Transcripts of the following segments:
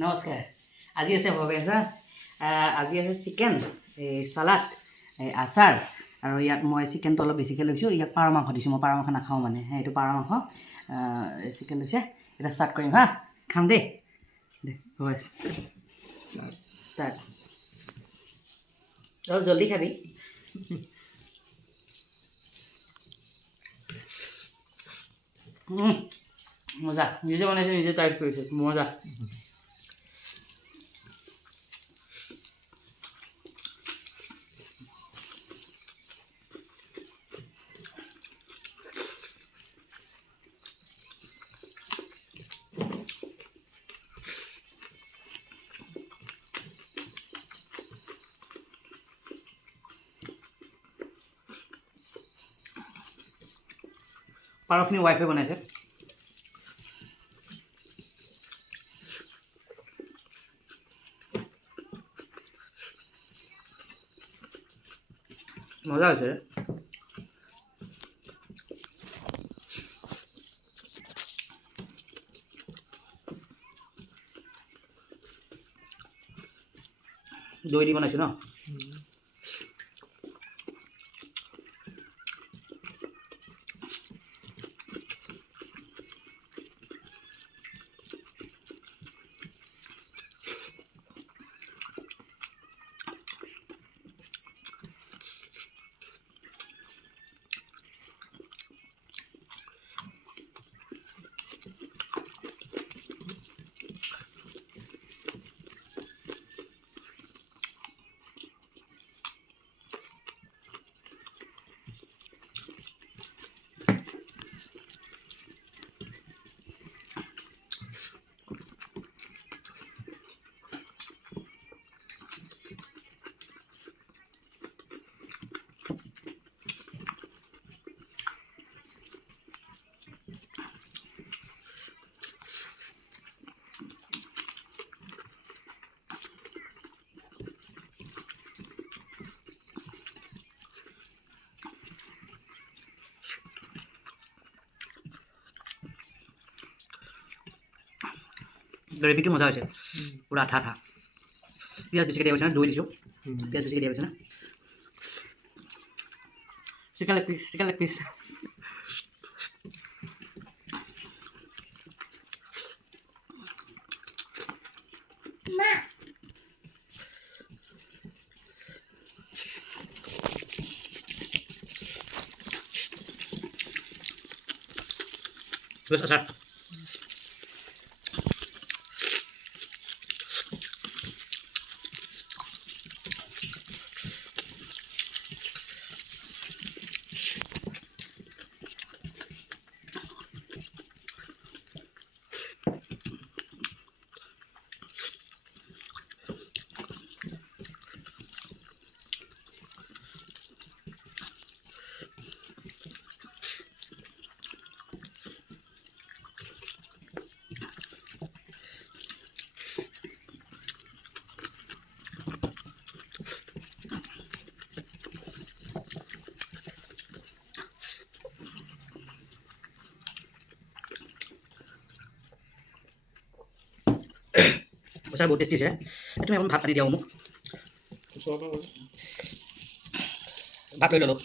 নমস্কাৰ। আজি আছে ভৱেশ হা। আজি আছে চিকেন, চালাড, আচাৰ আৰু ইয়াত মই চিকেনটো অলপ বেছিকৈ লৈছোঁ। ইয়াক পাৰ মাংস দিছোঁ, মই পাৰ মাংস নাখাওঁ মানে। এইটো পাৰ মাংস চিকেন লৈছে। এতিয়া ষ্টাৰ্ট কৰিম হা, খাম দেই। দে ভৱেশ ষ্টাৰ্ট। অলপ জল্দি খাবি। মজা, নিজে বনাইছোঁ নিজে টাইপ কৰিছোঁ, মজা। পাৰখিনি ৱাইফে বনাইছে। মজা হৈছে। দৈ দি বনাইছোঁ ন। গ্ৰেভিটো মজা হৈছে, পুৰা আঠা আঠা। পিঁয়াজ বেছিকৈ দিয়া হৈছে না, দৈ দিছোঁ, পিঁয়াজ বেছিকৈ দিয়া হৈছে না। Chicken leg piece, chicken leg piece. আচাৰ আচাৰ বহুত টেষ্টি হৈছে। তুমি অকণ ভাত পানী দিয়া মোক, ভাত লৈ ল'লোঁ।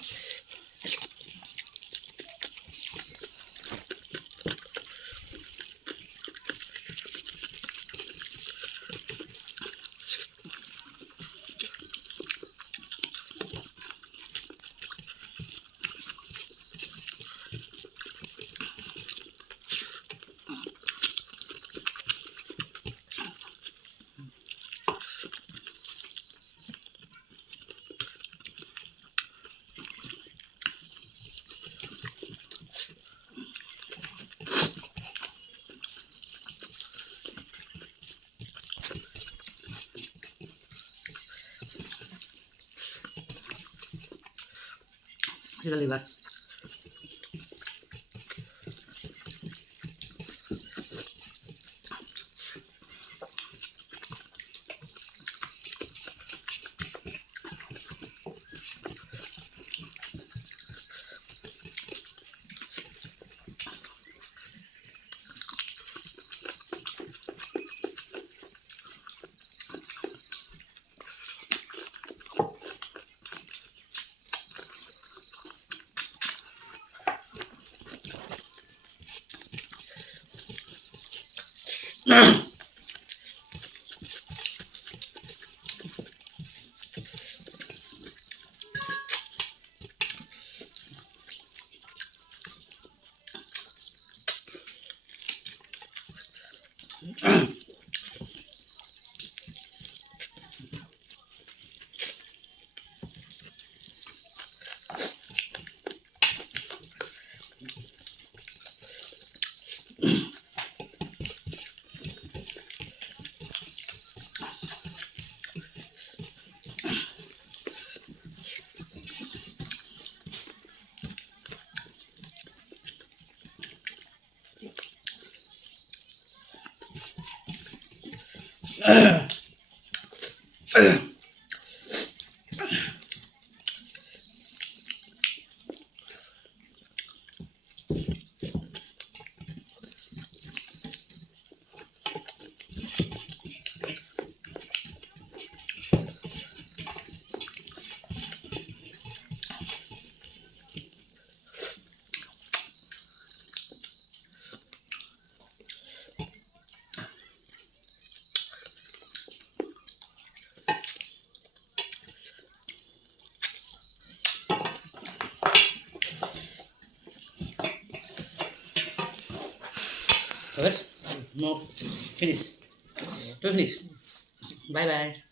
Kita lihat. Bes, mau finish. To finish. Bye bye.